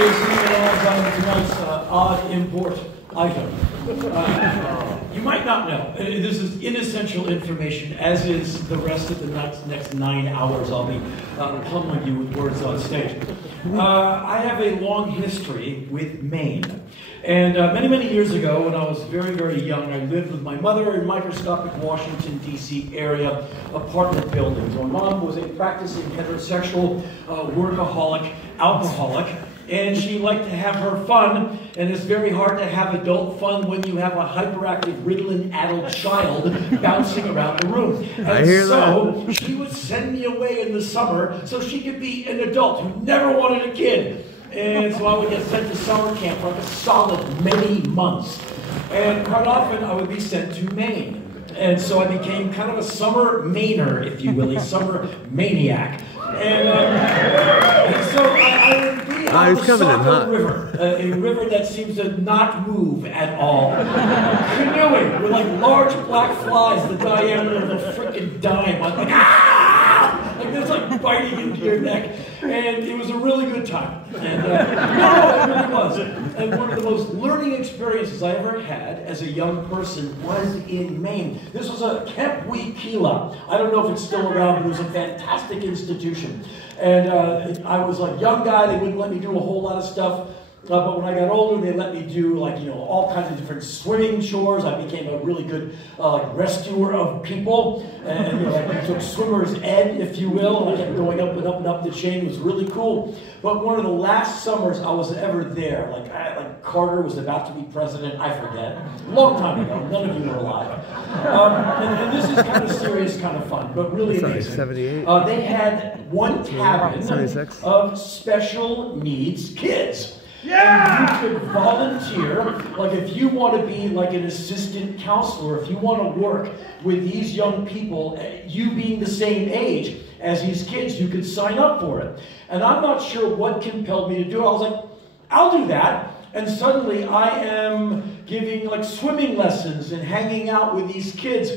is tonight's odd import item. You might not know. This is inessential information, as is the rest of the next 9 hours I'll be pummeling you with words on stage. I have a long history with Maine. And many, many years ago, when I was very, very young, I lived with my mother in microscopic Washington, D.C. area apartment buildings. My mom was a practicing heterosexual workaholic, alcoholic, and she liked to have her fun, and it's very hard to have adult fun when you have a hyperactive, Ritalin-addled child bouncing around the room. And so she would send me away in the summer so she could be an adult who never wanted a kid. And so I would get sent to summer camp for like a solid many months. And quite often I would be sent to Maine. And so I became kind of a summer Mainer, if you will, a summer maniac. And so I would be on the Saco River, a river that seems to not move at all, canoeing with like large black flies the diameter of a freaking dime. I'm like, ah! Like it's like biting into your neck. And it was a really good time. And no, it really was. And one of the most learning experiences I ever had as a young person was in Maine. This was a Camp Weekila. I don't know if it's still around, but it was a fantastic institution. And I was a young guy. They wouldn't let me do a whole lot of stuff. But when I got older, they let me do all kinds of different swimming chores. I became a really good rescuer of people, and I took swimmer's ed, if you will, and I kept going up and up and up the chain. It was really cool. But one of the last summers I was ever there, like Carter was about to be president, I forget, a long time ago. None of you were alive. And this is kind of serious, kind of fun, but really amazing. 78. They had one cabin 76. Of special needs kids. Yeah! And you could volunteer, like if you want to be like an assistant counselor, if you want to work with these young people, you being the same age as these kids, you could sign up for it. And I'm not sure what compelled me to do it. I was like, I'll do that. And suddenly I am giving like swimming lessons and hanging out with these kids.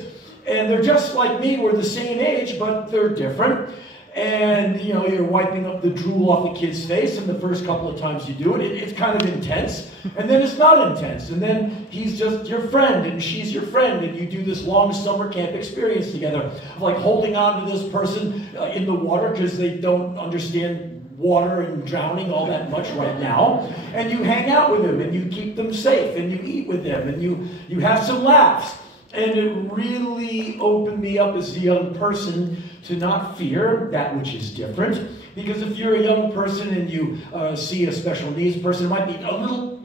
And they're just like me, we're the same age, but they're different. And, you're wiping up the drool off the kid's face, and the first couple of times you do it, it's kind of intense. And then it's not intense. And then he's just your friend, and she's your friend, and you do this long summer camp experience together, like holding on to this person in the water because they don't understand water and drowning all that much right now. And you hang out with them, and you keep them safe, and you eat with them, and you have some laughs. And it really opened me up as a young person to not fear that which is different. Because if you're a young person and you see a special needs person, it might be a little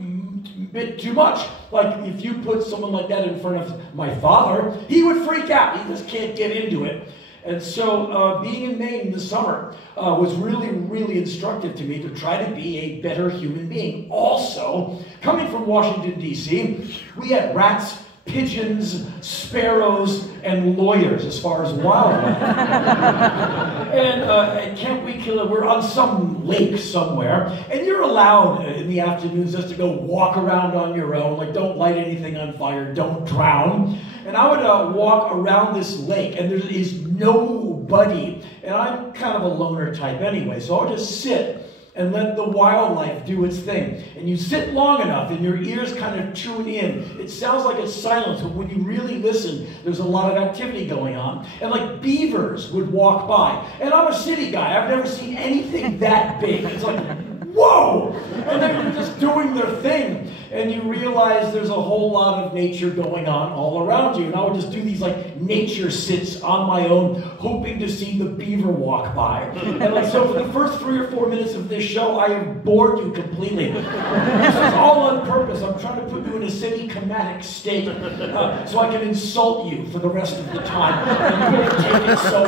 bit too much. Like if you put someone like that in front of my father, he would freak out. He just can't get into it. And so being in Maine this summer was really, really instructive to me to try to be a better human being. Also, coming from Washington, D.C., we had rats, pigeons, sparrows, and lawyers as far as wildlife. And at Camp Weekila, we're on some lake somewhere, and you're allowed in the afternoons just to go walk around on your own, like don't light anything on fire, don't drown. And I would walk around this lake, and there is nobody. And I'm kind of a loner type anyway, so I'll just sit and let the wildlife do its thing. And you sit long enough and your ears kind of tune in. It sounds like it's silence, but when you really listen, there's a lot of activity going on. And like beavers would walk by. And I'm a city guy. I've never seen anything that big. It's like, whoa! And they're just doing their thing. And you realize there's a whole lot of nature going on all around you. And I would just do these like nature sits on my own, hoping to see the beaver walk by. And so for the first 3 or 4 minutes of this show, I have bored you completely. This is all on purpose. I'm trying to put you in a semi-comatic state so I can insult you for the rest of the time. And you're going to take it so.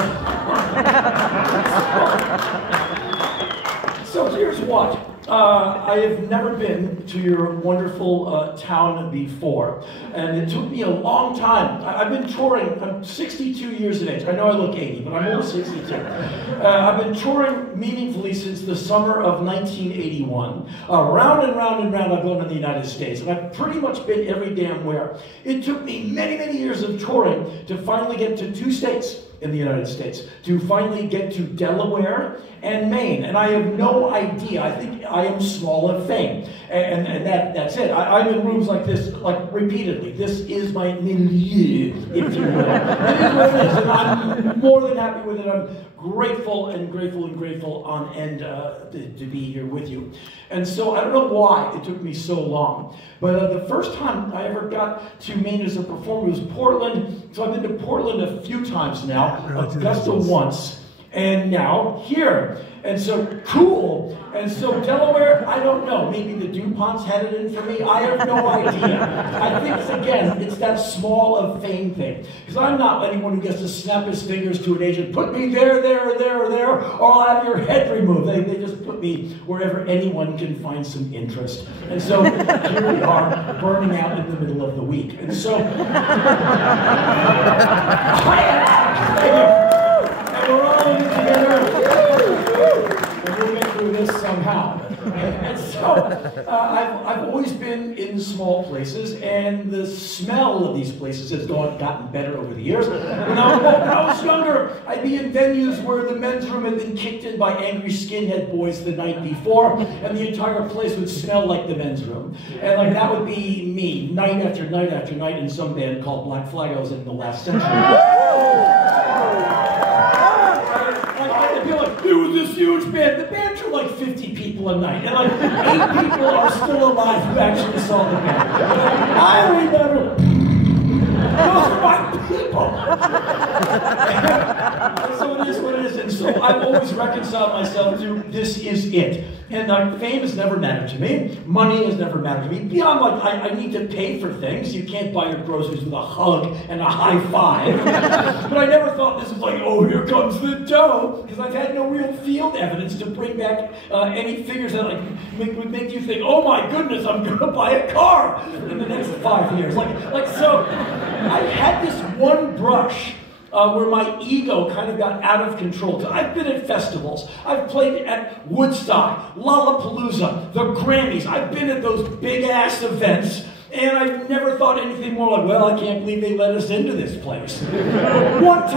So here's what. I have never been to your wonderful town before, and it took me a long time. I've been touring. I'm 62 years of age. I know I look 80, but I'm only 62. I've been touring meaningfully since the summer of 1981. Round and round and round I've gone to the United States, and I've pretty much been every damn where. It took me many, many years of touring to finally get to 2 states in the United States, to finally get to Delaware and Maine. And I have no idea. I think I am small of fame. And that's it. I'm in rooms like this, like repeatedly. This is my milieu, if you will. It is what it is, and I'm more than happy with it. I'm grateful and grateful and grateful on end to be here with you. And so I don't know why it took me so long, but the first time I ever got to Maine as a performer was Portland. So I've been to Portland a few times now, Augusta once, and now here. And so cool. And so Delaware, I don't know. Maybe the DuPonts had it in for me. I have no idea. I think, again, it's that small of fame thing. Because I'm not anyone who gets to snap his fingers to an agent, put me there, there, or there, or there, or I'll have your head removed. They just put me wherever anyone can find some interest. And so here we are, burning out in the middle of the week. And so, and we're all in it together. And we'll get through this somehow. And so I've always been in small places, and the smell of these places has gotten better over the years. When I was younger, I'd be in venues where the men's room had been kicked in by angry skinhead boys the night before, and the entire place would smell like the men's room. And like that would be me, night after night after night, in some band called Black Flag. I was in the last century. It was this huge band. The band drew like 50 people a night. And like 8 people are still alive who actually saw the band. I remember, those are my people. And so it is what it is. And so I've always reconciled myself to this is it. And fame has never mattered to me. Money has never mattered to me. Beyond like, I need to pay for things. You can't buy your groceries with a hug and a high five. But I never thought this was like, oh, here comes the dough. Because I've had no real field evidence to bring back any figures that like, would make you think, oh my goodness, I'm going to buy a car in the next 5 years. So I had this one brush where my ego kind of got out of control. I've been at festivals. I've played at Woodstock, Lollapalooza, the Grammys. I've been at those big-ass events, and I've never thought anything more like, well, I can't believe they let us into this place. One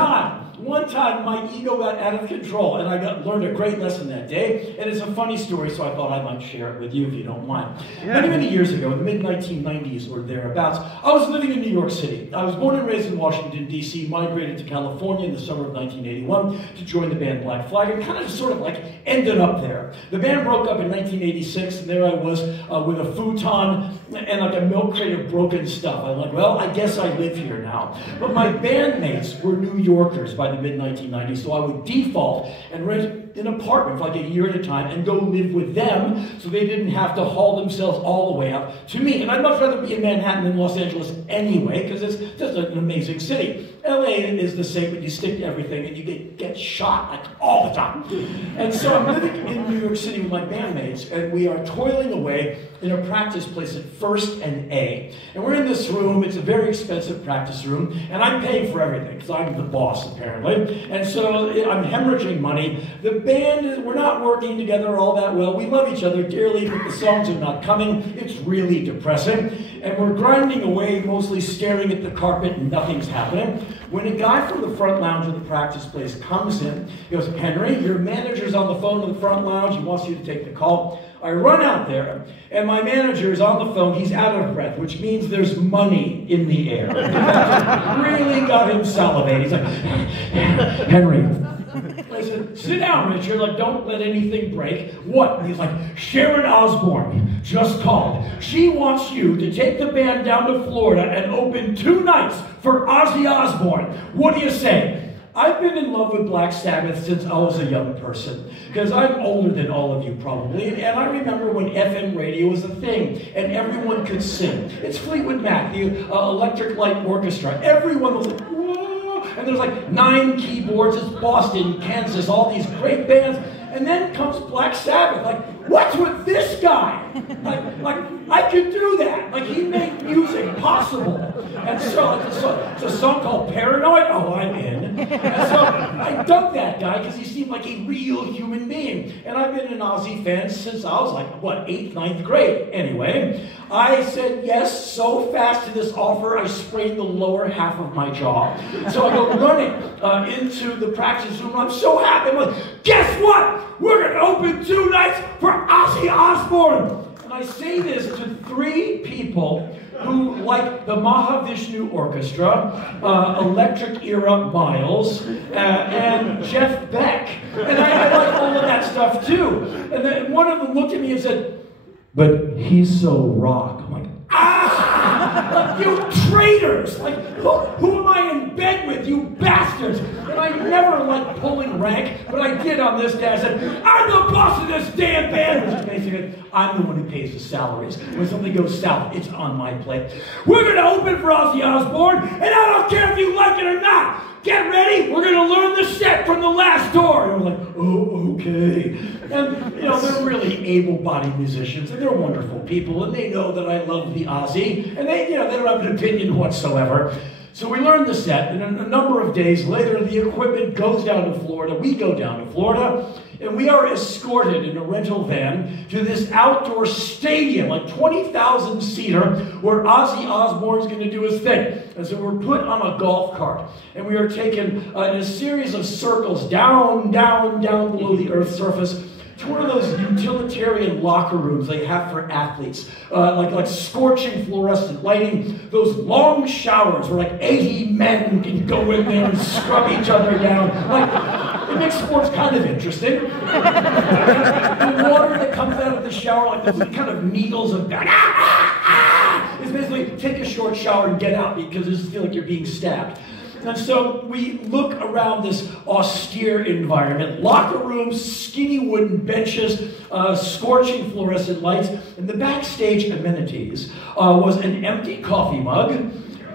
time, my ego got out of control, and I learned a great lesson that day. And it's a funny story, so I thought I might share it with you if you don't mind. Yeah. Many years ago, in the mid-1990s or thereabouts, I was living in New York City. I was born and raised in Washington, D.C., migrated to California in the summer of 1981 to join the band Black Flag, and kind of sort of like ended up there. The band broke up in 1986, and there I was with a futon and like a milk crate of broken stuff. I'm like, well, I guess I live here now. But my bandmates were New Yorkers by the mid-1990s, so I would default and rent an apartment for like a year at a time and go live with them so they didn't have to haul themselves all the way out to me. And I'd much rather be in Manhattan than Los Angeles anyway, because it's just an amazing city. LA is the same, but you stick to everything and you get shot like all the time. And so I'm living in New York City with my bandmates, and we are toiling away in a practice place at First and A. And we're in this room. It's a very expensive practice room, and I'm paying for everything because I'm the boss, apparently. And so I'm hemorrhaging money. The band, we're not working together all that well. We love each other dearly, but the songs are not coming. It's really depressing. And we're grinding away, mostly staring at the carpet, and nothing's happening. When a guy from the front lounge of the practice place comes in, he goes, Henry, your manager's on the phone in the front lounge. He wants you to take the call. I run out there, and my manager is on the phone. He's out of breath, which means there's money in the air. Really got him salivating. He's like, Henry. I said, sit down, Richard. Like, don't let anything break. What? And he's like, Sharon Osbourne just called. She wants you to take the band down to Florida and open 2 nights for Ozzy Osbourne. What do you say? I've been in love with Black Sabbath since I was a young person, because I'm older than all of you probably, and I remember when FM radio was a thing, and everyone could sing. It's Fleetwood Mac, the Electric Light Orchestra. Everyone was like, whoa, and there's like 9 keyboards. It's Boston, Kansas, all these great bands. And then comes Black Sabbath. Like, what's with this guy? Like I could do that. Like, he made music impossible. And so it's a song called Paranoid. Oh, I'm in. And so I dug that guy because he seemed like a real human being. And I've been an Ozzy fan since I was like, what, 8th, 9th grade. Anyway, I said yes so fast to this offer, I sprained the lower half of my jaw. So I go running into the practice room. I'm so happy. I'm like, guess what? We're going to open 2 nights for Ozzy Osbourne. And I say this to 3 people who like the Mahavishnu Orchestra, Electric Era Miles, and Jeff Beck. And I like all of that stuff too. And then one of them looked at me and said, but he's so rock. I'm like, ah! Like, you traitors! Like, who am I in bed with, you bastards? And I never liked pulling rank, but I did on this day. I said, I'm the boss of this damn band! Which is basically, I'm the one who pays the salaries. When something goes south, it's on my plate. We're gonna open for Ozzy Osbourne, and I don't care if you like it or not! Get ready, we're going to learn the set from the last tour. And we're like, oh, okay. And, you know, they're really able-bodied musicians, and they're wonderful people, and they know that I love the Ozzy, and they, you know, they don't have an opinion whatsoever. So we learned the set, and a number of days later, the equipment goes down to Florida. We go down to Florida, and we are escorted in a rental van to this outdoor stadium, like 20,000-seater, where Ozzy Osbourne's going to do his thing. And so we're put on a golf cart, and we are taken in a series of circles down, down, down below the Earth's surface to one of those utilitarian locker rooms they have for athletes, like scorching fluorescent lighting, those long showers where like 80 men can go in there and scrub each other down. Like, it makes sports kind of interesting. The water that comes out of the shower, like those kind of needles of it's basically take a short shower and get out because you just feel like you're being stabbed. And so we look around this austere environment, locker rooms, skinny wooden benches, scorching fluorescent lights, and the backstage amenities was an empty coffee mug,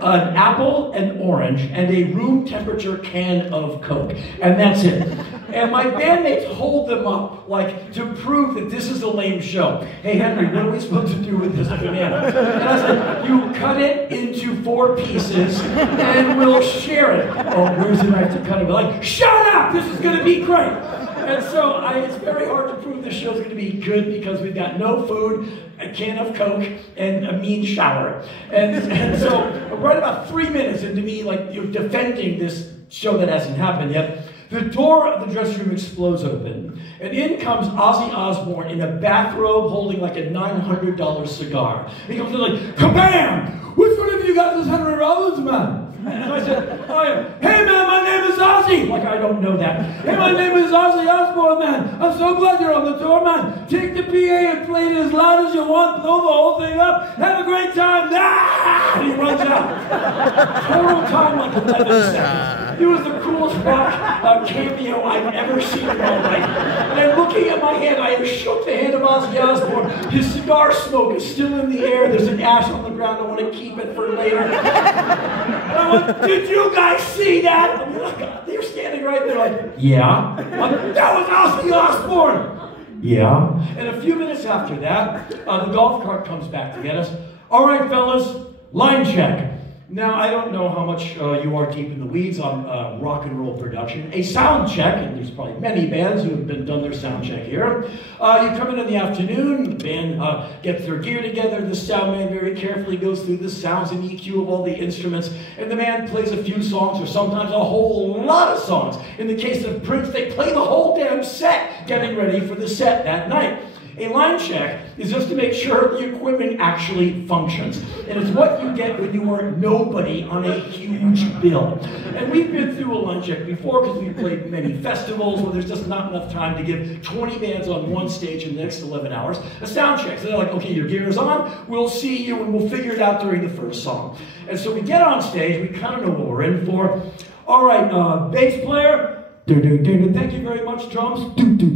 an apple, an orange, and a room temperature can of Coke. And that's it. And my bandmates hold them up, like, to prove that this is a lame show. Hey, Henry, what are we supposed to do with this banana? And I said, you cut it into 4 pieces, and we'll share it. Oh, where's the knife to cut it? We're like, shut up! This is going to be great! And so it's very hard to prove this show's going to be good because we've got no food, a can of Coke, and a mean shower. And so right about 3 minutes into me, like, you're defending this show that hasn't happened yet, the door of the dressing room explodes open, and in comes Ozzy Osbourne in a bathrobe holding like a $900 cigar. And he comes in like, kabam! Which one of you got this Henry Rollins, man? And I said, oh yeah. Hey man, my name is Ozzy! Like, I don't know that. Hey, my name is Ozzy Osbourne, man. I'm so glad you're on the tour, man. Take the PA and play it as loud as you want. Blow the whole thing up. Have a great time. Ah! And he runs out. Total time like 11 seconds. It was the coolest rock cameo I've ever seen in my life. And I'm looking at my hand. I have shook the hand of Ozzy Osbourne. His cigar smoke is still in the air. There's an ash on the ground. I want to keep it for later. And I'm like, did you guys see that? I mean, like, they're standing right there like, yeah. Like, that was Ozzy Osbourne. Yeah. And a few minutes after that, the golf cart comes back to get us. All right, fellas, line check. Now, I don't know how much you are deep in the weeds on rock and roll production. A sound check, and there's probably many bands who have done their sound check here. You come in the afternoon, the band gets their gear together, the sound man very carefully goes through the sounds and EQ of all the instruments, and the band plays a few songs, or sometimes a whole lot of songs. In the case of Prince, they play the whole damn set, getting ready for the set that night. A line check is just to make sure the equipment actually functions. And it's what you get when you are nobody on a huge bill. And we've been through a line check before because we've played many festivals where there's just not enough time to give 20 bands on one stage in the next 11 hours a sound check. So they're like, okay, your gear is on, we'll see you and we'll figure it out during the first song. And so we get on stage, we kind of know what we're in for. All right, bass player, Thank you very much, drums. Thank you,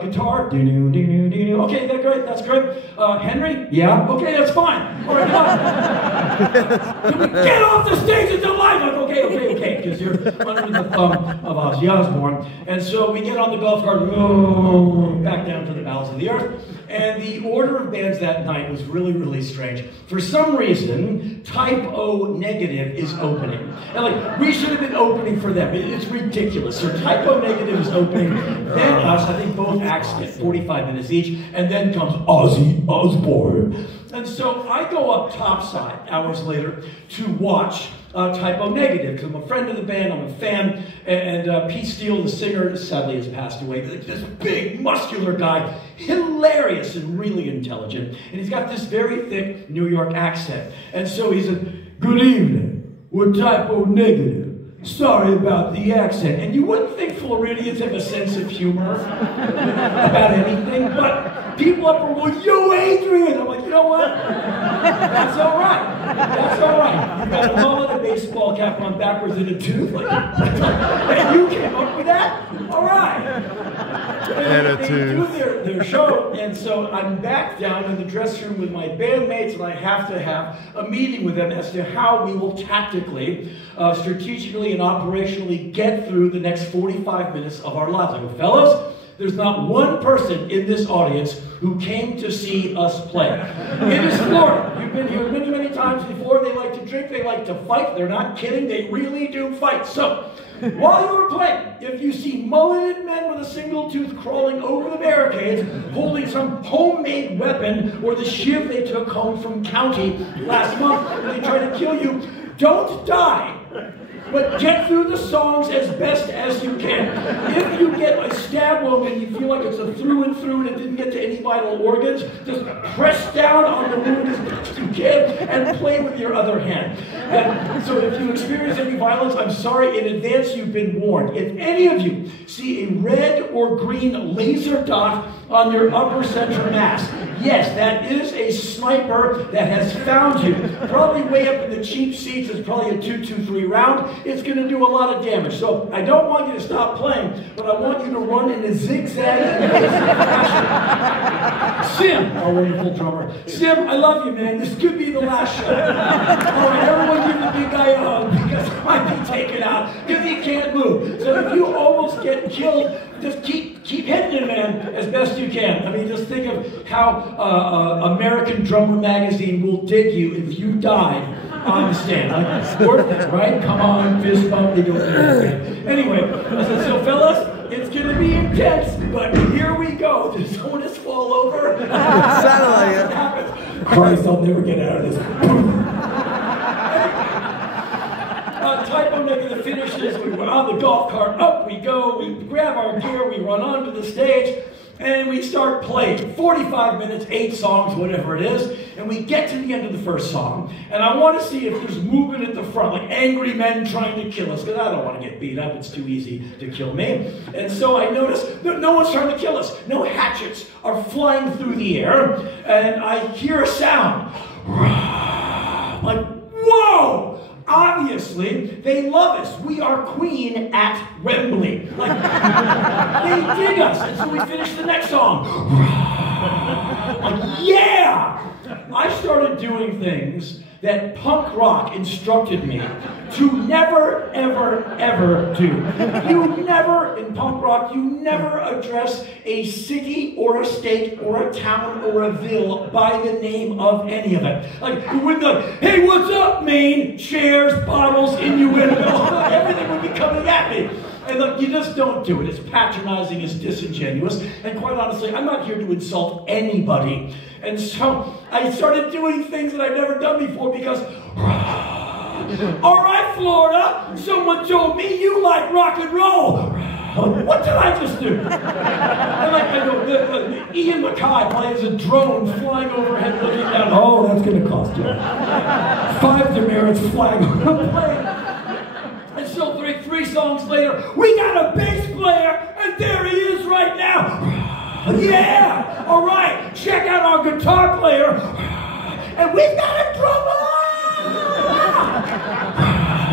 guitar. Okay, that's great. That's great. Henry? Yeah. Okay, that's fine. All right, come on. Get off the stage at the live. Like, okay, because you're under the thumb of Ozzy Osbourne. And so we get on the golf cart, back down to the bowels of the earth. And the order of bands that night was really, really strange. For some reason, Type O Negative is opening. And like, we should have been opening for them. It's ridiculous. So Type O Negative is opening, then us, I think both acts get 45 minutes each, and then comes Ozzy Osbourne. And so I go up topside hours later to watch Type O Negative, because I'm a friend of the band, I'm a fan, and Pete Steele, the singer, sadly has passed away. This big, muscular guy, hilarious and really intelligent, and he's got this very thick New York accent. And so he said, "Good evening, we're Type O Negative. Sorry about the accent." And you wouldn't think Floridians have a sense of humor about anything, but people up are, "Well, yo, Adrian." I'm like, you know what? That's all right. That's all right. You got a mullet, a baseball cap on backwards, and a tooth. Like, and you came up with that? All right. And they do their show, and so I'm back down in the dressing room with my bandmates, and I have to have a meeting with them as to how we will tactically, strategically, and operationally get through the next 45 minutes of our lives. I go, "Fellas, there's not one person in this audience who came to see us play. It is Florida. You've been here many, many times before. They like to drink, they like to fight. They're not kidding, they really do fight. So, while you were playing, if you see mulleted men with a single tooth crawling over the barricades, holding some homemade weapon or the shiv they took home from county last month when they tried to kill you, don't die. But get through the songs as best as you can. If you get a stab wound and you feel like it's a through and through and it didn't get to any vital organs, just press down on the wound as best you can and play with your other hand. And so if you experience any violence, I'm sorry in advance, you've been warned. If any of you see a red or green laser dot on your upper center mass, yes, that is a sniper that has found you. Probably way up in the cheap seats. It's probably a 223 round. It's going to do a lot of damage. So I don't want you to stop playing, but I want you to run in a zigzag fashion. Sim, our wonderful drummer. Sim, I love you, man. This could be the last show. All right, everyone give the big guy a hug because he might be taken out because he can't move. So if you almost get killed, just keep hitting it, man, as best you can. I mean, just think of how American Drummer Magazine will dig you if you died on the stand. Like, it's worth it, right? Come on, fist bump, they go through. Anyway, I said, so fellas, it's going to be intense, but here we go. Did someone just fall over? Sounded like it. Christ, I'll never get out of this. Type O Negative finishes, we run on the golf cart, up we go, we grab our gear, we run onto the stage, and we start playing. 45 minutes, 8 songs, whatever it is, and we get to the end of the first song, and I want to see if there's movement at the front, like angry men trying to kill us, because I don't want to get beat up, it's too easy to kill me. And so I notice that no one's trying to kill us. No hatchets are flying through the air, and I hear a sound. Like, whoa! Obviously, they love us. We are Queen at Wembley. Like, they dig us. And so we finish the next song. Like, yeah! I started doing things that punk rock instructed me to never, ever, ever do. You never, in punk rock, you never address a city or a state or a town or a ville by the name of any of it. Like, you wouldn't be like, "Hey, what's up, Maine? Chairs, bottles, innuendo." Everything would be coming at me. And look, you just don't do it. It's patronizing, it's disingenuous, and quite honestly, I'm not here to insult anybody. And so I started doing things that I've never done before because, all right, Florida, someone told me you like rock and roll. What did I just do? And like, I go, Ian MacKay plays a drone flying overhead looking down. Oh, that's going to cost you. 5 demerits flying over the plane. And so three songs later, we got a bass player, and there he is right now. Yeah, all right, check out our guitar player, and we've got a drummer.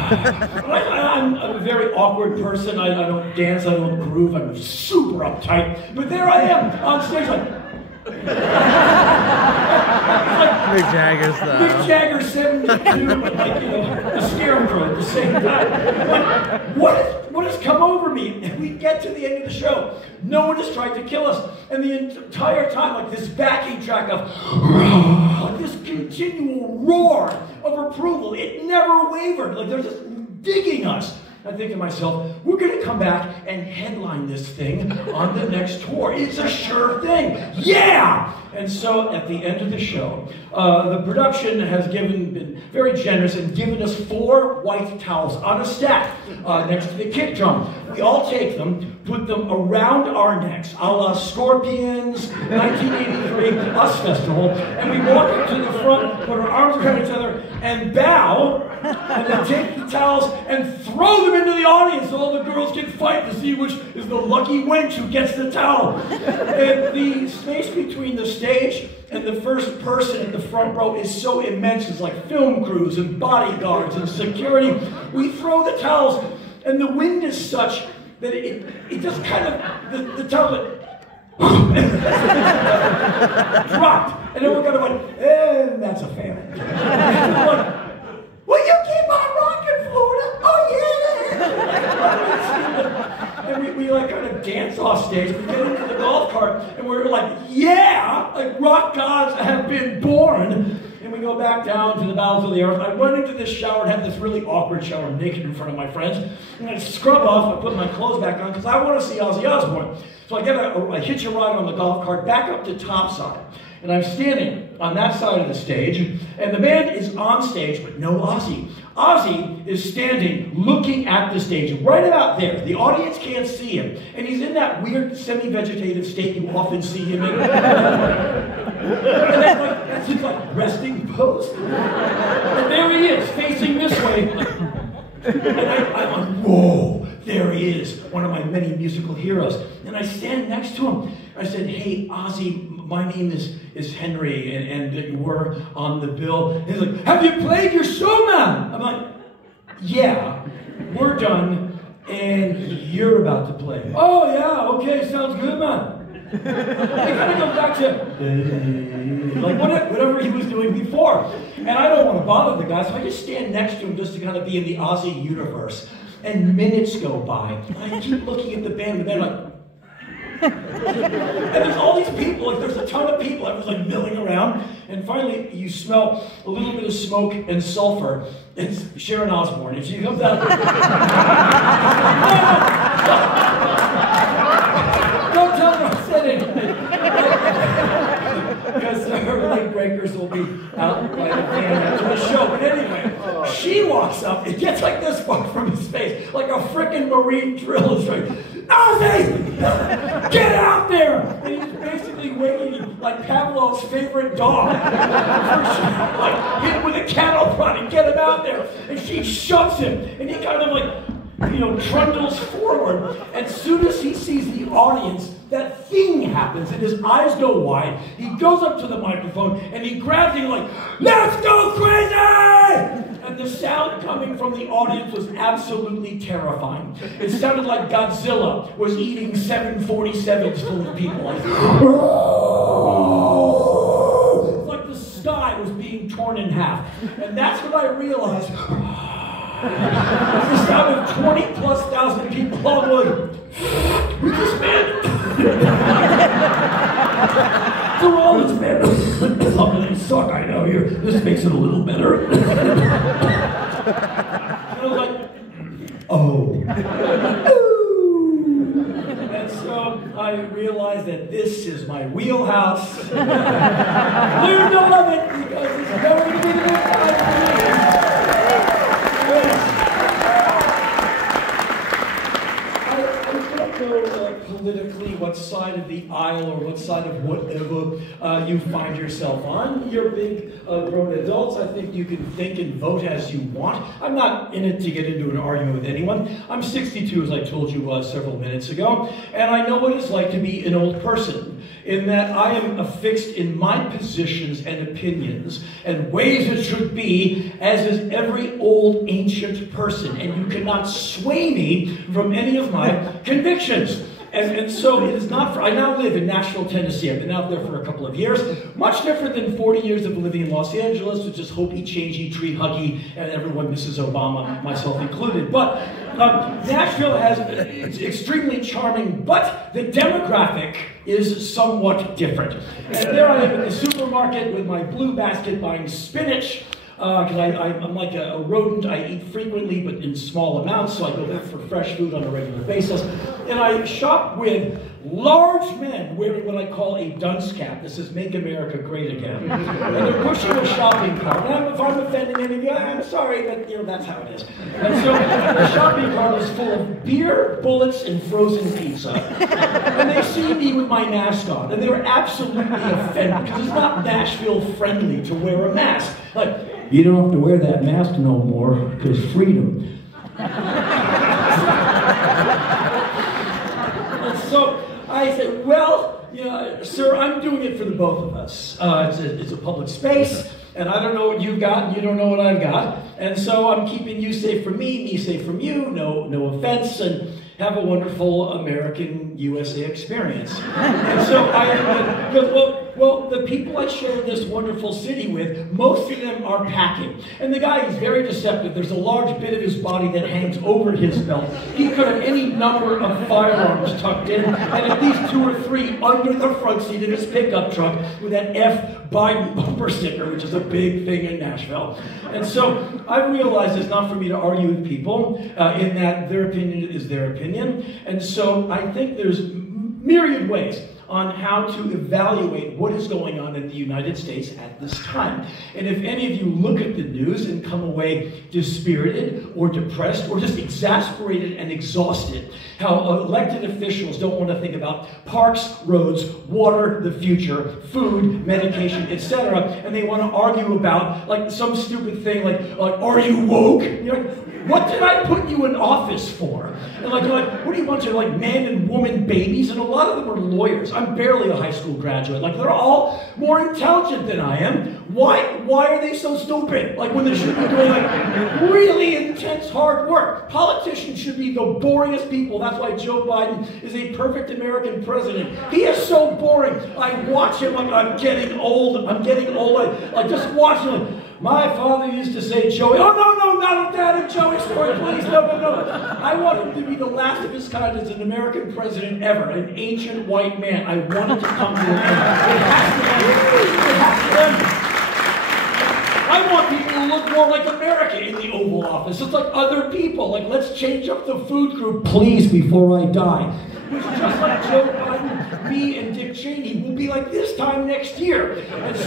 I'm a very awkward person. I don't dance, I don't groove, I'm super uptight. But there I am on stage like... Mick Jagger style. Mick Jagger 72, but like, you know, a scarecrow at the same time. Like, what has come over me? And we get to the end of the show. No one has tried to kill us. And the entire time, like this backing track of, like this continual roar of approval. It never wavered. Like they're just digging us. I think to myself, we're going to come back and headline this thing on the next tour. It's a sure thing. Yeah! And so at the end of the show, the production has been very generous and given us 4 white towels on a stack next to the kick drum. We all take them, put them around our necks, a la Scorpions, 1983 Us Festival, and we walk up to the front, put our arms around each other, and bow, and then take the towels and throw them into the audience so all the girls can fight to see which is the lucky wench who gets the towel. And the space between the stage and the first person in the front row is so immense. It's like film crews and bodyguards and security. We throw the towels, and the wind is such that it just kind of, the towel dropped. And then we're kind of like, and that's a fail. Will you keep on rocking, Florida? Oh, yeah! And we like kind of dance off stage. We get into the golf cart, and we're like, yeah! Like rock gods have been born. And we go back down to the bowels of the earth. I run into this shower and have this really awkward shower naked in front of my friends. And I scrub off, I put my clothes back on because I want to see Ozzy Osbourne. So I get a hitch a ride on the golf cart back up to topside. And I'm standing on that side of the stage, and the band is on stage, but no Ozzy. Ozzy is standing looking at the stage, right about there. The audience can't see him, and he's in that weird semi-vegetative state you often see him in. And that's his like resting pose. And there he is, facing this way. And I'm like, whoa, there he is, one of my many musical heroes. And I stand next to him. I said, hey, Ozzy, my name is Henry, and we're on the bill. And he's like, have you played your show, man? I'm like, yeah, we're done, and you're about to play. Oh, yeah, okay, sounds good, man. It kind of goes back to, like, whatever he was doing before. And I don't want to bother the guy, so I just stand next to him just to kind of be in the Ozzy universe. And minutes go by, and I keep looking at the band like, and there's all these people, like there's a ton of people. I was like milling around, and finally you smell a little bit of smoke and sulfur. It's Sharon Osbourne, and she comes out. Don't tell her I said anything. Because her leg breakers will be out by the band after the show. But anyway, she walks up and gets like this far from his face, like a frickin' Marine drill is like, Ozzy! Get out there! And he's basically waking like Pavlov's favorite dog. Like, hit him with a cattle prod and get him out there. And she shoves him, and he kind of like, you know, trundles forward. As soon as he sees the audience, that thing happens, and his eyes go wide. He goes up to the microphone, and he grabs it like, let's go crazy! And the sound coming from the audience was absolutely terrifying. It sounded like Godzilla was eating 747s full of people. Like, it's like the sky was being torn in half. And that's when I realized, the sound of 20,000+ people all going, we just made it. The Rollins band. They suck, I know. This makes it a little better. And I was like, oh. And so I realized that this is my wheelhouse. Learn to love it because it's going to be the next time for me. I don't know politically me what side of the aisle or what side of whatever you find yourself on. You're big grown adults. I think you can think and vote as you want. I'm not in it to get into an argument with anyone. I'm 62, as I told you several minutes ago, and I know what it's like to be an old person, in that I am affixed in my positions and opinions and ways it should be, as is every old ancient person, and you cannot sway me from any of my convictions. And so it is not for, I now live in Nashville, Tennessee. I've been out there for a couple of years. Much different than 40 years of living in Los Angeles, which is hopey, changey, tree huggy, and everyone misses Obama, myself included. But Nashville it's extremely charming, but the demographic is somewhat different. And there I am in the supermarket with my blue basket buying spinach, because I'm like a rodent. I eat frequently, but in small amounts, so I go there for fresh food on a regular basis. And I shop with large men wearing what I call a dunce cap. This is Make America Great Again. And they're pushing a shopping cart. And if I'm offending any of you, I'm sorry, but that's how it is. And so the shopping cart is full of beer, bullets, and frozen pizza. And they see me with my mask on, and they're absolutely offended, because it's not Nashville friendly to wear a mask. Like, you don't have to wear that mask no more, because freedom. And so I said, well, sir, I'm doing it for the both of us. It's a public space, and I don't know what you've got, and you don't know what I've got. And so I'm keeping you safe from me safe from you, no offense, and have a wonderful American USA experience. And so well, the people I share this wonderful city with, most of them are packing. And the guy is very deceptive. There's a large bit of his body that hangs over his belt. He could have any number of firearms tucked in, and at least 2 or 3 under the front seat of his pickup truck with that F Biden bumper sticker, which is a big thing in Nashville. And so I realize it's not for me to argue with people in that their opinion is their opinion. And so I think there's myriad ways on how to evaluate what is going on in the United States at this time. And if any of you look at the news and come away dispirited or depressed or just exasperated and exhausted, how elected officials don't want to think about parks, roads, water, the future, food, medication, etc., and they want to argue about like some stupid thing like are you woke? You're like, what did I put you in office for? And like, what do you want to, like, man and woman babies? And a lot of them are lawyers. I'm barely a high school graduate. Like, they're all more intelligent than I am. Why are they so stupid? Like, when they should be doing, like, really intense hard work. Politicians should be the boringest people. That's why Joe Biden is a perfect American president. He is so boring. I watch him like I'm getting old. I just watch him. My father used to say, Joey, oh, no, not a dad and Joey story, please, no. I want him to be the last of his kind as an American president ever, an ancient white man. I want it to come to an end. It has to end. I want people to look more like America in the Oval Office. It's like other people. Like, let's change up the food group, please, before I die. Which is just like Joe Biden, me, and Dick Cheney will be like this time next year. And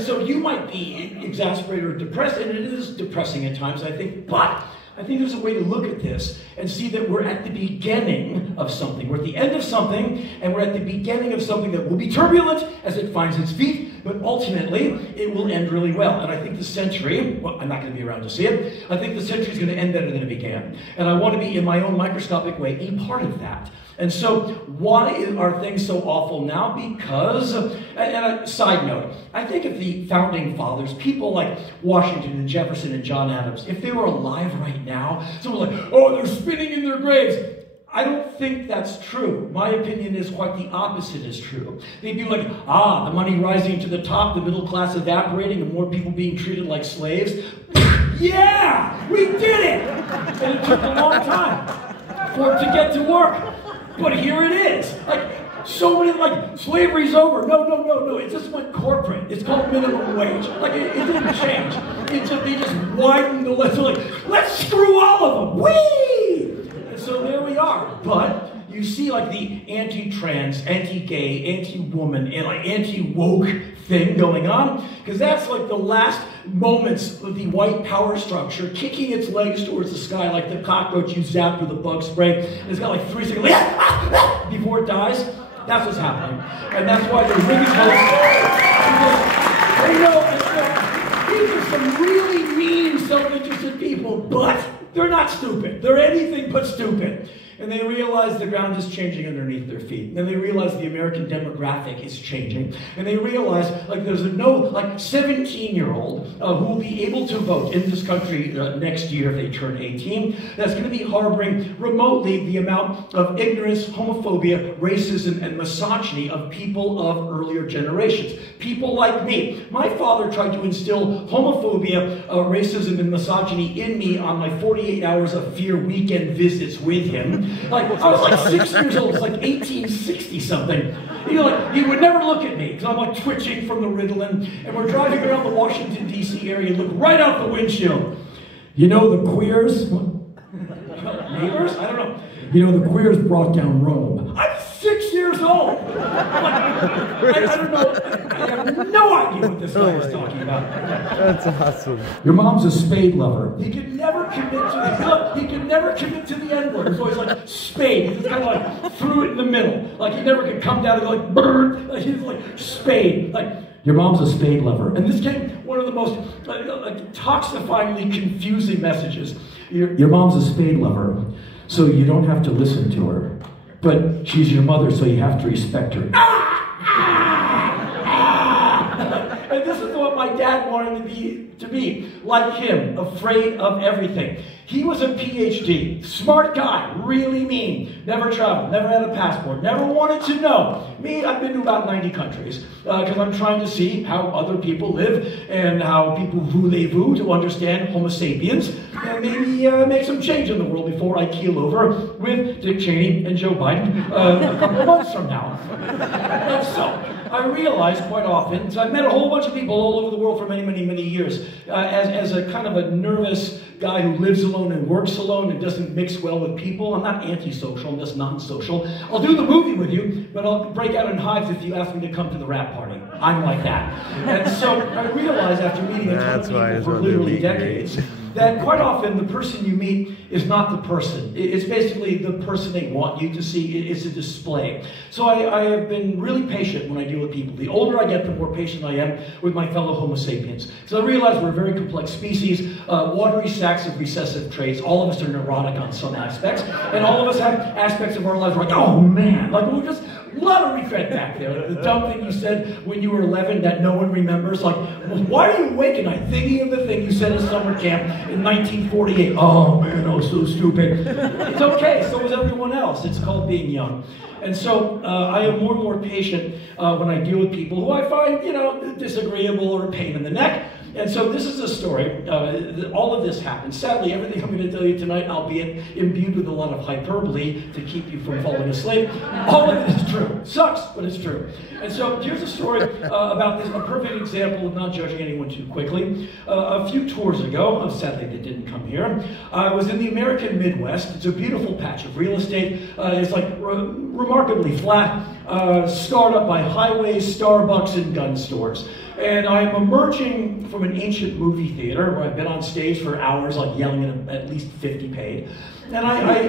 so you might be exasperated or depressed, and it is depressing at times, I think, but I think there's a way to look at this and see that we're at the beginning of something. We're at the end of something, and we're at the beginning of something that will be turbulent as it finds its feet, but ultimately, it will end really well. And I think the century, well, I'm not going to be around to see it, I think the century is going to end better than it began. And I want to be, in my own microscopic way, a part of that. And so, why are things so awful now? Because, and a side note, I think if the founding fathers, people like Washington and Jefferson and John Adams, if they were alive right now, someone's like, oh, they're spinning in their graves. I don't think that's true. My opinion is quite the opposite is true. They'd be like, the money rising to the top, the middle class evaporating, and more people being treated like slaves. Yeah, we did it! And it took a long time for it to get to work. But here it is. Like, so many, like, slavery's over. No. It just went corporate. It's called minimum wage. Like, it didn't change. They just widened the list. Like, let's screw all of them. Whee! And so there we are. But you see, like, the anti-trans, anti-gay, anti-woman, and, like, anti-woke thing going on, because that's like the last moments of the white power structure kicking its legs towards the sky like the cockroach you zapped with a bug spray, and it's got like 3 seconds, before it dies? That's what's happening. And that's why they're rigging votes. They know these are some really mean, self-interested people, but they're not stupid. They're anything but stupid. And they realize the ground is changing underneath their feet. And they realize the American demographic is changing. And they realize, like, there's no 17-year-old who will be able to vote in this country next year if they turn 18, that's going to be harboring remotely the amount of ignorance, homophobia, racism, and misogyny of people of earlier generations. People like me. My father tried to instill homophobia, racism, and misogyny in me on my 48 hours of fear weekend visits with him. Like, I was like 6 years old, it's like 1860 something. You know, like, he would never look at me, because I'm like twitching from the Ritalin, and we're driving around the Washington, D.C. area, look right out the windshield. You know the queers? Neighbors? I don't know. You know, the queers brought down Rome. I'm 6 years old! I'm like, I don't know, I have no idea what this guy is talking about. That's awesome. Your mom's a spade lover. He could never commit to the N-word. It was always like spade. He just kind of like threw it in the middle. Like he never could come down and go like bird. Like he was like spade. Like, your mom's a spade lover. And this came one of the most toxifyingly confusing messages. Your mom's a spade lover, so you don't have to listen to her. But she's your mother, so you have to respect her. And this is what my dad wanted to be like him, afraid of everything. He was a PhD, smart guy, really mean, never traveled, never had a passport, never wanted to know. Me, I've been to about 90 countries because I'm trying to see how other people live and how people voulez-vous to understand Homo sapiens and maybe make some change in the world before I keel over with Dick Cheney and Joe Biden a couple of months from now. And so, I realized quite often, so I've met a whole bunch of people all over the world for many, many, many years, as a kind of a nervous guy who lives alone and works alone and doesn't mix well with people. I'm not antisocial, I'm just non-social. I'll do the movie with you, but I'll break out in hives if you ask me to come to the rap party. I'm like that. And so I realized after meeting a ton of people for literally decades, that quite often the person you meet is not the person. It's basically the person they want you to see. It's a display. So I have been really patient when I deal with people. The older I get, the more patient I am with my fellow Homo sapiens. So I realize we're a very complex species, watery sacks of recessive traits. All of us are neurotic on some aspects, and all of us have aspects of our lives where, like, oh man, like we're just a lot of regret back there. The dumb thing you said when you were 11 that no one remembers. Like, well, why are you awake at night thinking of the thing you said at summer camp in 1948? Oh man, I was so stupid. It's okay, so was everyone else. It's called being young. And so I am more and more patient when I deal with people who I find, you know, disagreeable or a pain in the neck. And so this is a story. All of this happened. Sadly, everything I'm going to tell you tonight, albeit imbued with a lot of hyperbole to keep you from falling asleep, all of it is true. Sucks, but it's true. And so here's a story about this, a perfect example of not judging anyone too quickly. A few tours ago, sadly they didn't come here, I was in the American Midwest. It's a beautiful patch of real estate. It's like remarkably flat, scarred up by highways, Starbucks, and gun stores. And I'm emerging from an ancient movie theater where I've been on stage for hours, like yelling at least 50 paid. And I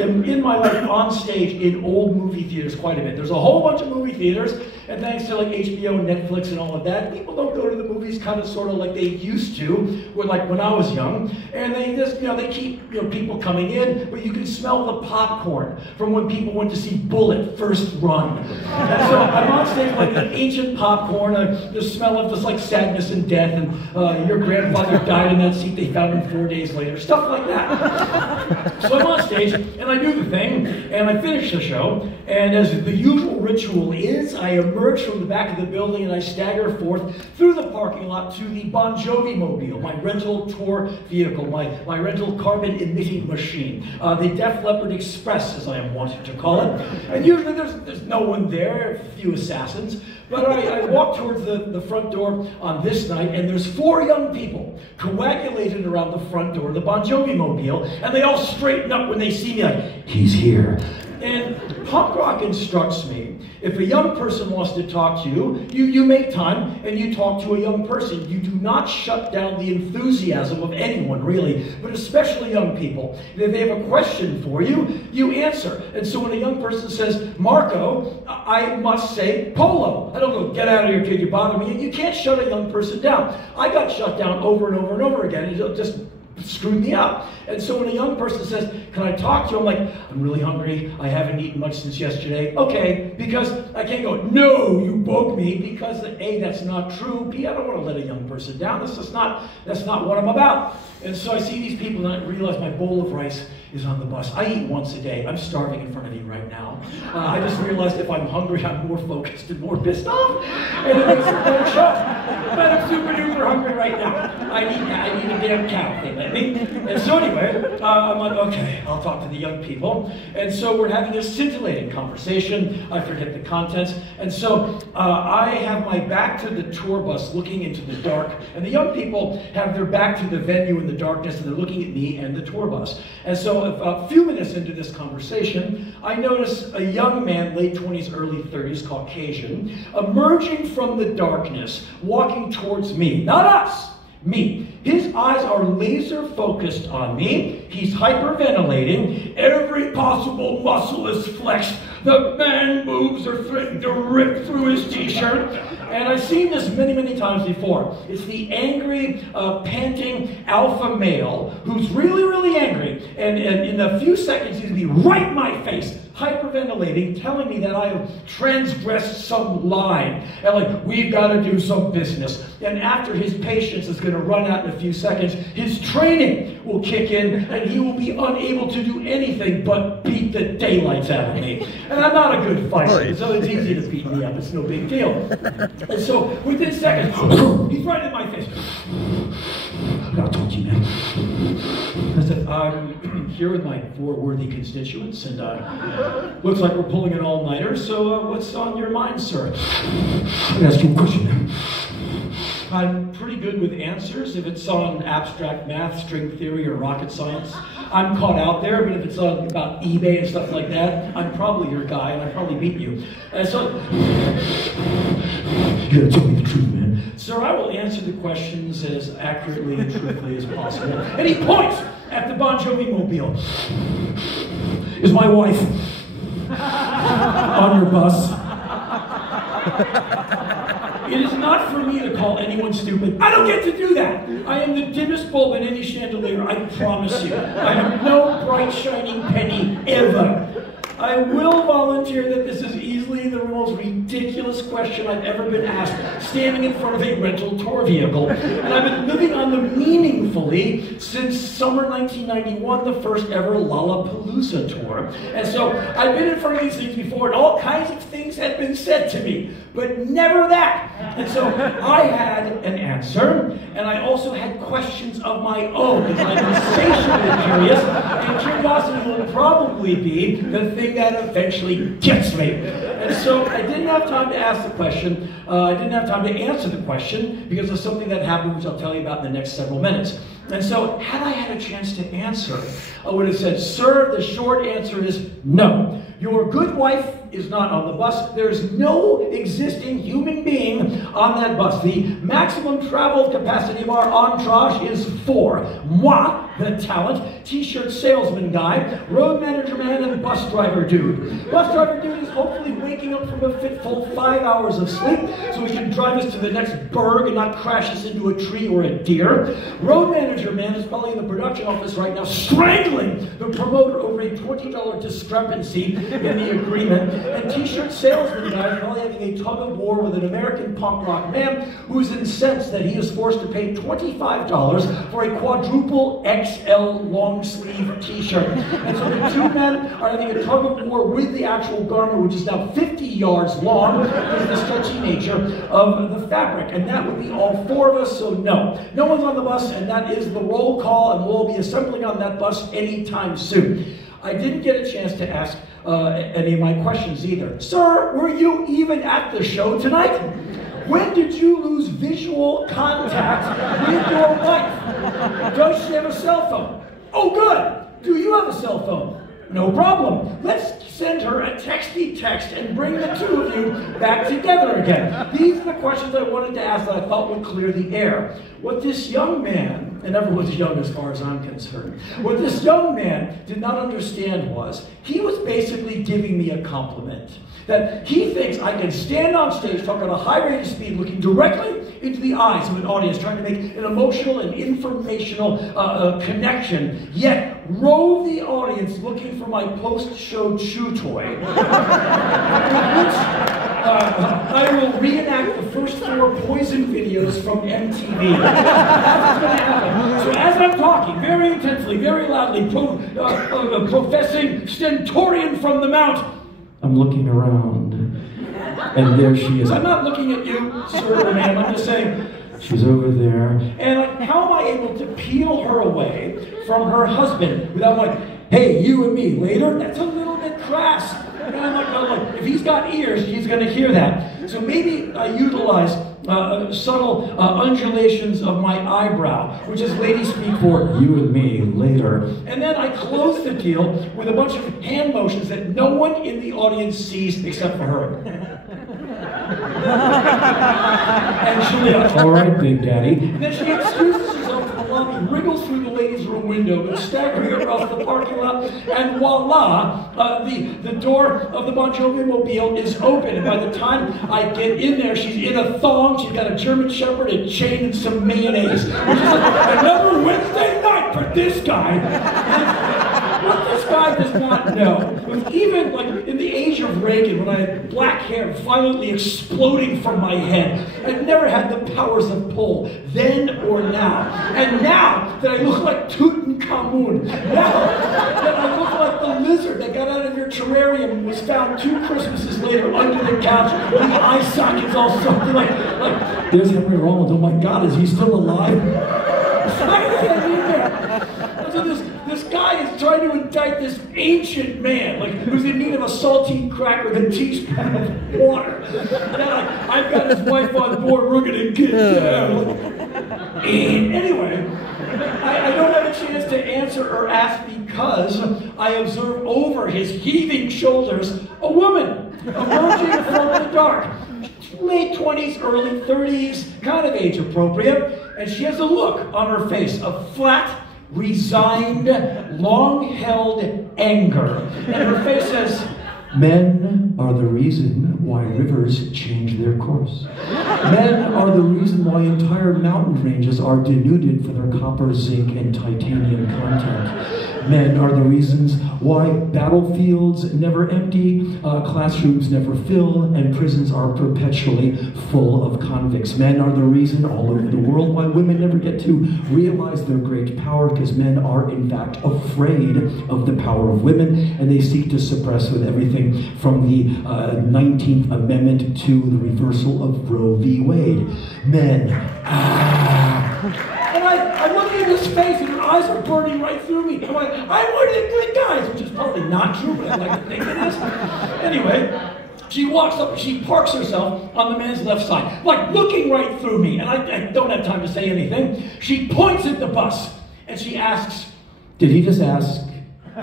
am in my life on stage in old movie theaters quite a bit. There's a whole bunch of movie theaters, and thanks to like HBO and Netflix and all of that, people don't go to the movies kind of sort of like they used to, when I was young. And they just, they keep people coming in, but you can smell the popcorn from when people went to see Bullet first run. And so I'm on stage like an ancient popcorn, the smell of just like sadness and death, and your grandfather died in that seat they found him 4 days later, stuff like that. So I'm on stage, and I do the thing, and I finish the show, and as the usual ritual is, I emerge from the back of the building, and I stagger forth through the parking lot to the Bon Jovi mobile, my rental tour vehicle, my rental carbon-emitting machine, the Def Leppard Express, as I am wanted to call it. And usually there's no one there, a few assassins, but I walk towards the front door on this night, and there's 4 young people coagulated around the front door of the Bon Jovi mobile, and they all straighten up when they see me like, he's here. And punk rock instructs me, if a young person wants to talk to you, you make time and you talk to a young person. You do not shut down the enthusiasm of anyone, really, but especially young people. And if they have a question for you, you answer. And so when a young person says, Marco, I must say polo. I don't go, get out of here, kid, you bother me. And you can't shut a young person down. I got shut down over and over and over again. It just screwed me up. And so when a young person says, can I talk to you? I'm like, I'm really hungry. I haven't eaten much since yesterday. Okay, because I can't go, no, you broke me, because A, that's not true. B, I don't want to let a young person down. That's not what I'm about. And so I see these people and I realize my bowl of rice is on the bus. I eat once a day. I'm starving in front of you right now. I just realized if I'm hungry, I'm more focused and more pissed off. And it makes it better show. But I'm super duper hungry right now. I need a damn cow, they let me. And so anyway, I'm like, okay, I'll talk to the young people. And so we're having a scintillating conversation. I forget the contents. And so I have my back to the tour bus looking into the dark. And the young people have their back to the venue in the darkness, and they're looking at me and the tour bus. And so a few minutes into this conversation, I notice a young man, late 20s, early 30s, Caucasian, emerging from the darkness, walking towards me. Not us, me. His eyes are laser focused on me. He's hyperventilating. Every possible muscle is flexed. The man moves are threatening to rip through his t-shirt. And I've seen this many, many times before. It's the angry, panting alpha male who's really, really angry. And in a few seconds, he's going to be right in my face, hyperventilating, telling me that I have transgressed some line. And like, we've got to do some business. And after his patience is going to run out in a few seconds, his training will kick in, and he will be unable to do anything but beat the daylights out of me. And I'm not a good fighter, so it's easy to beat me up. It's no big deal. And so within seconds, he's right in my face. I gotta talk to you, man. I said, I'm here with my 4 worthy constituents, and looks like we're pulling an all-nighter, so what's on your mind, sir? I'm gonna ask you a question, man. I'm pretty good with answers. If it's on abstract math, string theory, or rocket science, I'm caught out there. But if it's about eBay and stuff like that, I'm probably your guy, and I probably beat you. And so, you gotta tell me the truth, man. Sir, I will answer the questions as accurately and truthfully as possible. And he points at the Bon Jovi mobile. Is my wife on your bus? It is not for me to call anyone stupid. I don't get to do that. I am the dimmest bulb in any chandelier, I promise you. I have no bright shining penny ever. I will volunteer that this is easily the most ridiculous question I've ever been asked, standing in front of a rental tour vehicle. And I've been living on them meaningfully since summer 1991, the first ever Lollapalooza tour. And so I've been in front of these things before, and all kinds of things have been said to me, but never that. And so I had an answer, and I also had questions of my own, because I'm insatiably curious, and curiosity will probably be the thing that eventually gets me. And so I didn't have time to ask the question. I didn't have time to answer the question because of something that happened, which I'll tell you about in the next several minutes. And so had I had a chance to answer, I would have said, sir, the short answer is no. Your good wife is not on the bus. There's no existing human being on that bus. The maximum travel capacity of our entourage is 4. Moi, the talent, t-shirt salesman guy, road manager man, and bus driver dude. Bus driver dude is hopefully waking up from a fitful 5 hours of sleep so he can drive us to the next burg and not crash us into a tree or a deer. Road manager man is probably in the production office right now strangling the promoter over a $20 discrepancy in the agreement. And t-shirt salesman guy is probably having a tug of war with an American punk rock man who's incensed that he is forced to pay $25 for a quadruple XL long sleeve t-shirt. And so the 2 men are having a tug of war with the actual garment, which is now 50 yards long because of the stretchy nature of the fabric. And that would be all 4 of us, so no. No one's on the bus, and that is the roll call, and we'll be assembling on that bus anytime soon. I didn't get a chance to ask any of my questions either. Sir, were you even at the show tonight? When did you lose visual contact with your wife? Does she have a cell phone? Oh, good. Do you have a cell phone? No problem. Let's send her a texty text and bring the two of you back together again? These are the questions I wanted to ask that I thought would clear the air. What this young man, and everyone's young as far as I'm concerned, what this young man did not understand was he was basically giving me a compliment. That he thinks I can stand on stage, talk at a high rate of speed, looking directly into the eyes of an audience, trying to make an emotional and informational connection, yet rove the audience looking for my post-show chew toy, with which I will reenact the first 4 Poison videos from MTV. That's what's going to happen. So as I'm talking, very intensely, very loudly, professing stentorian from the mount, I'm looking around, and there she is. I'm not looking at you, sir or ma'am, I'm just saying, she's over there. And like, how am I able to peel her away from her husband without like, hey, you and me later? That's a little bit crass. And I'm like, oh, look, if he's got ears, he's going to hear that. So maybe I utilize subtle undulations of my eyebrow, which is lady speak for you and me later. And then I close the deal with a bunch of hand motions that no one in the audience sees except for her. And she'll be like, all right, Big Daddy. And then she excuses herself to the lobby, wriggles through the ladies' room window, goes staggering across the parking lot, and voila, the door of the Bon Jovi mobile is open. And by the time I get in there, she's in a thong, she's got a German Shepherd, a chain, and some mayonnaise. Which is like another Wednesday night for this guy. And what this guy does not know was even like in the age of Reagan, when I had black hair violently exploding from my head, I'd never had the powers of pull, then or now. And now that I look like Tutankhamun, now that I look like the lizard that got out of your terrarium and was found 2 Christmases later under the couch with the eye sockets all something like there's Henry Rollins, oh my God, is he still alive? So this guy is trying to indict this ancient man, like who's in need of a saltine cracker with a teaspoon of water. And I've got his wife on board, we're gonna get down. And anyway, I don't have a chance to answer or ask because I observe over his heaving shoulders a woman emerging from the dark. Late 20s, early 30s, kind of age appropriate, and she has a look on her face of flat, resigned, long-held anger. And her face says, men are the reason why rivers change their course. Men are the reason why entire mountain ranges are denuded for their copper, zinc, and titanium content. Men are the reasons why battlefields never empty, classrooms never fill, and prisons are perpetually full of convicts. Men are the reason all over the world why women never get to realize their great power, because men are in fact afraid of the power of women, and they seek to suppress with everything from the 19th Amendment to the reversal of Roe v. Wade. Men. And I'm looking at his face, and her eyes are burning right through me. I'm like, I'm one of the good guys, which is probably not true, but I like to think it is. Anyway, she walks up, she parks herself on the man's left side, like looking right through me, and I don't have time to say anything. She points at the bus, and she asks, did he just ask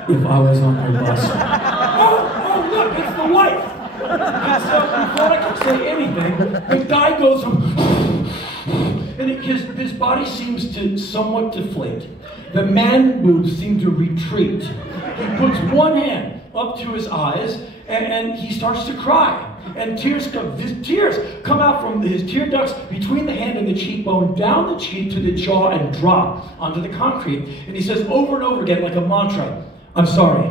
if I was on the bus? Oh, look, it's the wife. And so before I can say anything, the guy goes, and his body seems to somewhat deflate. The man moves seem to retreat. He puts one hand up to his eyes, and he starts to cry. And tears come out from his tear ducts between the hand and the cheekbone, down the cheek to the jaw, and drop onto the concrete. And he says over and over again, like a mantra, I'm sorry,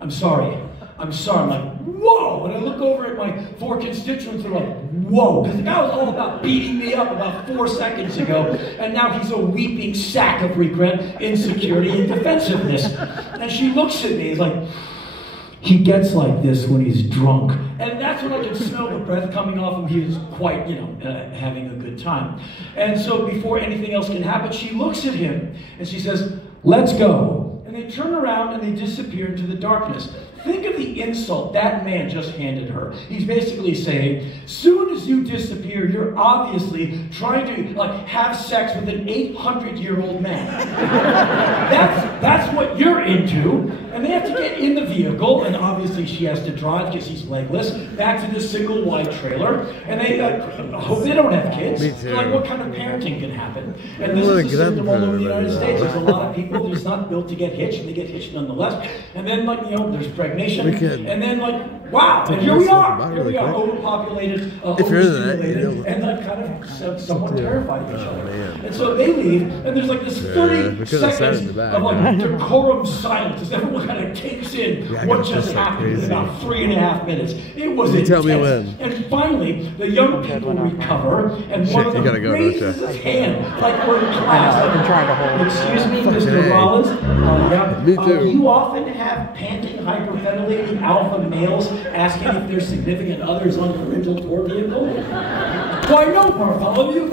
I'm sorry, I'm sorry. I'm like, whoa! And I look over at my 4 constituents, they're like, whoa! Because the guy was all about beating me up about 4 seconds ago, and now he's a weeping sack of regret, insecurity, and defensiveness. And she looks at me, he's like, he gets like this when he's drunk. And that's when I could smell the breath coming off him. He was quite, having a good time. And so before anything else can happen, she looks at him, and she says, let's go. And they turn around and they disappear into the darkness. Think of the insult that man just handed her. He's basically saying, soon as you disappear, you're obviously trying to have sex with an 800-year-old man. That's what you're into. and they have to get in the vehicle, and obviously she has to drive because he's legless, back to this single wide trailer, and they hope they don't have kids. They're like, what kind of parenting can happen? And this is a symptom all over the United States. There's a lot of people who's not built to get hitched, and they get hitched nonetheless. And then, like, you know, there's stagnation, and then, like, wow, and here we are, overpopulated, overstimulated, and like kind of somewhat terrified of each other. And so they leave, and there's like this 30 seconds of like decorum silence as everyone kind of takes in what just happened in about 3.5 minutes. It was intense. And finally, the young people recover, and one of them raises his hand like we're in class. I've been trying to hold. Excuse me, Mr. Rollins. Me too. You often have panting, hyperventilating alpha males asking if there's significant others on the rental tour vehicle? Why no, Bartholomew?